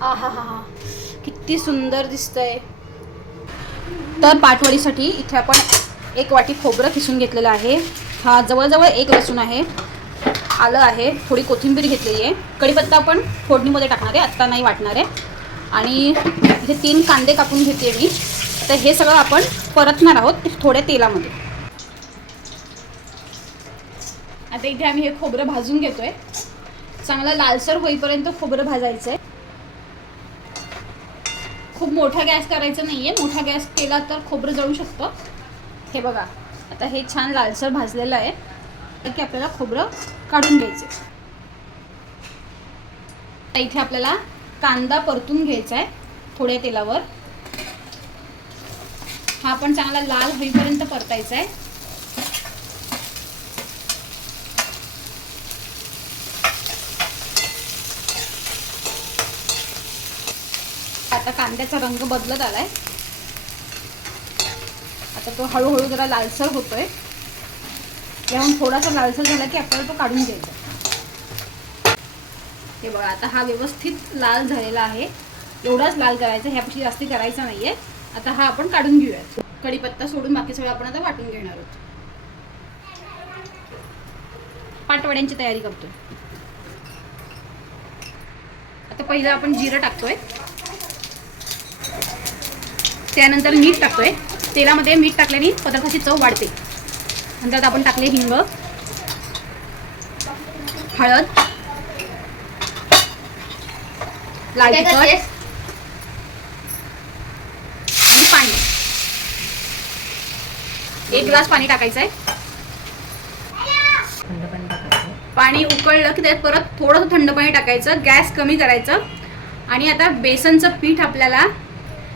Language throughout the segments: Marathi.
हा हा हा. किती सुंदर दिसतंय. तर पाटवडीसाठी इथे आपण एक वाटी खोबरं किसून घेतलेलं आहे. हा जवळजवळ एक लसूण आहे. आलं आहे. थोडी कोथिंबीर घेतलेली आहे. कढीपत्ता आपण फोडणीमध्ये टाकणार आहे. आत्ता नाही वाटणार आहे. आणि इथे तीन कांदे कापून घेते मी. तर हे सगळं आपण परतणार आहोत थोड्या तेलामध्ये. आता इथे आम्ही हे खोबरं भाजून घेतोय. चांगलं लालसर होईपर्यंत खोबरं भाजायचं आहे खूप मोठा गॅस करायचा नाहीये. मोठा गॅस केला तर खोबरं जळू शकतं. हे बघा. आता हे छान लालसर भाजलेलं आहे. तर की आपल्याला खोबरं काढून घ्यायचं आहे इथे आपल्याला कांदा परतून घ्यायचा आहे थोड्या तेलावर. हा पण चांगला लाल होईपर्यंत परतायचा आहे आता कांद्याचा रंग बदलत आलाय. आता तो हळूहळू जरा लालसर होतोय. याहून थोडासा लालसर झाला की आपल्याला तो काढून घ्यायचा. हे बघा आता हा व्यवस्थित लाल झालेला आहे. एवढाच लाल करायचा ह्यापेक्षा जास्ती करायचा नाहीये. आता हा आपण काढून घेऊयात. कढीपत्ता सोडून बाकी सगळं आपण आता वाटून घेणार आहोत. पाटवड्यांची तयारी करतोय. आता पहिलं आपण जिरं टाकतोय. त्यानंतर मीठ टाकतोय. तेलामध्ये मीठ टाकल्याने पदार्थाची चव वाढते. नंतर आपण टाकले हिंग हळद लाल तिखट आणि पाणी. एक ग्लास पाणी टाकायचं. आहे पाणी उकळलं की त्यात परत थोडंसं थंड पाणी टाकायचं. गॅस कमी करायचं. आणि आता बेसनचं पीठ आपल्याला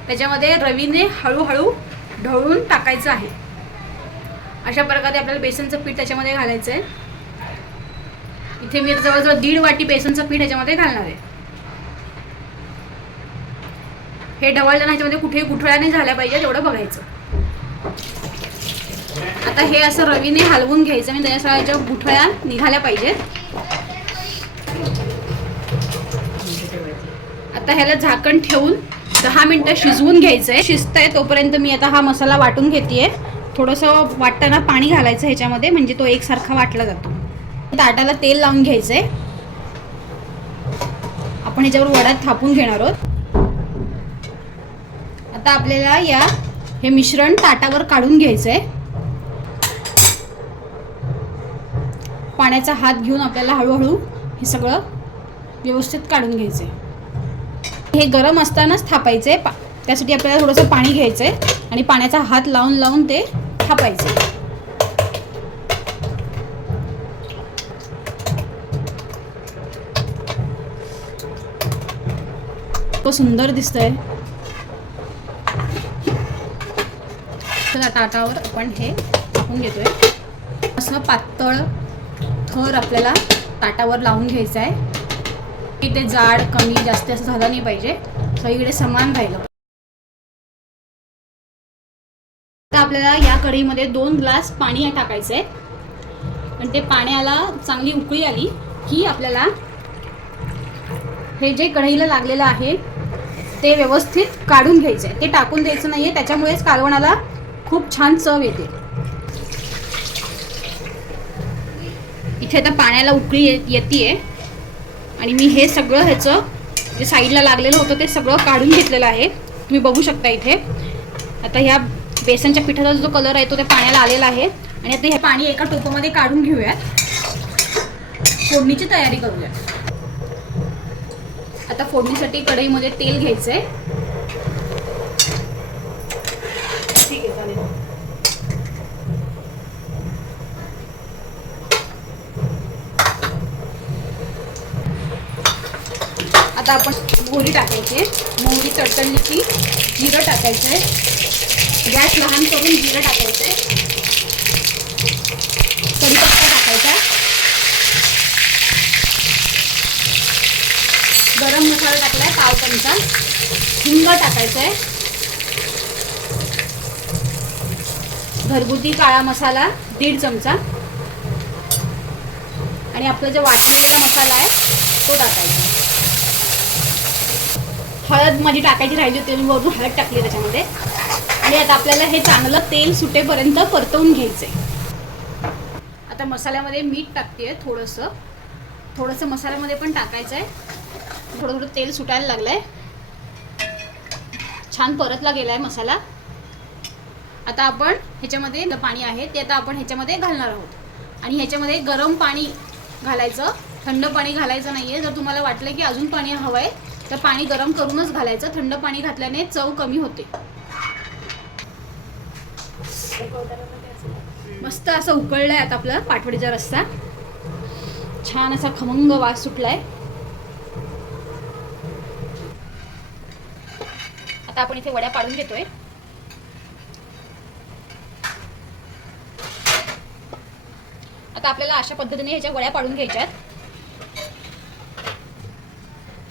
त्याच्यामध्ये रवीने हळूहळू ढवळून टाकायचं आहे. अशा प्रकारे आपल्याला बेसनचं पीठ त्याच्यामध्ये घालायचं आहे इथे मी जवळजवळ दीड वाटी बेसनचं पीठ याच्यामध्ये घालणार आहे. हे ढवळताना ह्याच्यामध्ये कुठे गुठळ्या नाही झाल्या पाहिजे तेवढं बघायचं. आता हे असं रवीने हलवून घ्यायचं. म्हणजे मी त्याच्या गुठळ्या निघाल्या पाहिजेत. आता ह्याला झाकण ठेवून दहा मिनटं शिजवून घ्यायचंय. शिजतंय तोपर्यंत मी आता हा मसाला वाटून घेतेय. थोडंसं वाटताना पाणी घालायचं ह्याच्यामध्ये म्हणजे तो एकसारखा वाटला जातो. ताटाला तेल लावून घ्यायचंय. आपण ह्याच्यावर वडात थापून घेणार आहोत. आता आपल्याला या हे मिश्रण ताटावर काढून घ्यायचंय. पाण्याचा हात घेऊन आपल्याला हळूहळू हे सगळं व्यवस्थित काढून घ्यायचंय. हे गरम असतानाच थापायचे. पा त्यासाठी आपल्याला थोडंसं पाणी घ्यायचं आहे आणि पाण्याचा हात लावून लावून ते थापायचे. तो सुंदर दिसतंय. तर ताटावर आपण हे टाकून घेतोय. असं पातळ थर आपल्याला ताटावर लावून घ्यायचं आहे की ते जाड कमी जास्त असं झालं नाही पाहिजे. सगळीकडे समान राहिलं. तर आपल्याला या कढईमध्ये दोन ग्लास पाणी टाकायचं आहे आणि ते पाण्याला चांगली उकळी आली की आपल्याला हे जे कढईला लागलेलं आहे ते व्यवस्थित काढून घ्यायचं आहे ते टाकून द्यायचं नाही आहे त्याच्यामुळेच कालवणाला खूप छान चव येते. इथे आता पाण्याला उकळी येते आणि मी हे सगळं ह्याचं जे साईडला लागलेलं होतं ते सगळं काढून घेतलेलं आहे. तुम्ही बघू शकता इथे. आता ह्या बेसनच्या पिठाचा जो कलर आहे तो त्या पाण्याला आलेला आहे. आणि आता हे पाणी एका टोपामध्ये काढून घेऊयात. फोडणीची तयारी करूयात. आता फोडणीसाठी कढईमध्ये तेल घ्यायचं आहे चालेल आता आपण मोहरी टाकायची मोहरी तडतडली की जिरं टाकायचं आहे. गॅस लहान करून जिरं टाकायचं आहे. कढीपत्ता टाकायचा गरम मसाला टाकला पाव चमचा हिंग टाकायचं आहे. घरगुती काळा मसाला दीड चमचा. आणि आपला जो वाटलेला मसाला आहे तो टाकायचा हळद माझी टाकायची राहिली होती मी वरून हळद टाकली त्याच्यामध्ये. आणि आता आपल्याला हे चांगलं तेल सुटेपर्यंत परतवून घ्यायचं आहे आता मसाल्यामध्ये मीठ टाकते थोडंसं. थोडंसं मसाल्यामध्ये पण टाकायचं आहे थोडं थोडं तेल सुटायला लागलं आहे छान परतला गेला आहे मसाला. आता आपण ह्याच्यामध्ये पाणी आहे ते आता आपण ह्याच्यामध्ये घालणार आहोत. आणि ह्याच्यामध्ये गरम पाणी घालायचं. थंड पाणी घालायचं नाही आहे जर तुम्हाला वाटलं की अजून पाणी हवं आहे तर पाणी गरम करूनच घालायचं. थंड पाणी घातल्याने चव कमी होते. मस्त असं उकळलं आहे आता आपला पाठवडीचा रस्सा. छान असा खमंग वास सुटलाय. आता आपण इथे वड्या पाडून घेतोय. आता आपल्याला अशा पद्धतीने ह्याच्या वड्या पाडून घ्यायच्यात.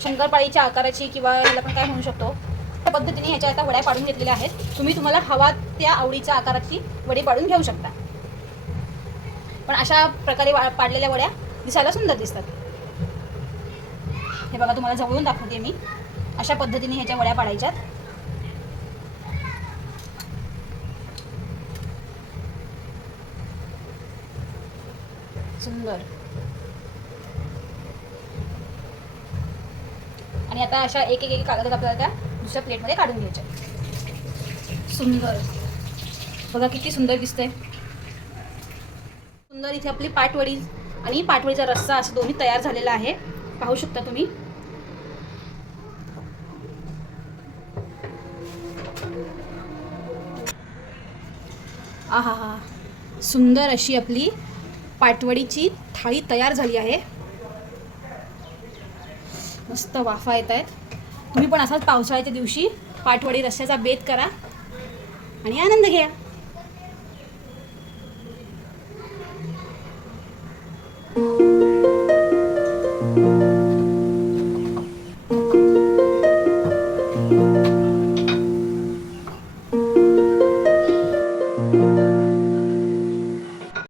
शंकरपाळीच्या आकाराची किंवा ह्याला पण काय म्हणू शकतो. त्या पद्धतीने ह्याच्या आता वड्या पाडून घेतलेल्या आहेत. तुम्ही तुम्हाला हवा त्या आवडीच्या आकाराची वडी पाडून घेऊ शकता. पण अशा प्रकारे वा- पाडलेल्या वड्या दिसायला सुंदर दिसतात. हे बघा तुम्हाला जवळून दाखवते मी. अशा पद्धतीने ह्याच्या वड्या पाडायच्यात. सुंदर. आणि आता अशा एक एक एक कागदात आपल्याला त्या दुसऱ्या प्लेटमध्ये काढून घ्यायच्या. सुंदर. बघा किती सुंदर दिसतंय. सुंदर इथे आपली पाटवडी आणि पाटवडीचा रस्सा असं दोन्ही तयार झालेला आहे. पाहू शकता तुम्ही. आहा हा सुंदर अशी आपली पाटवडीची थाळी तयार झाली आहे. मस्त वाफा येत आहेत. तुम्ही पण असाच पावसाळ्याच्या दिवशी पाटवडी रस्त्याचा बेत करा आणि आनंद घ्या.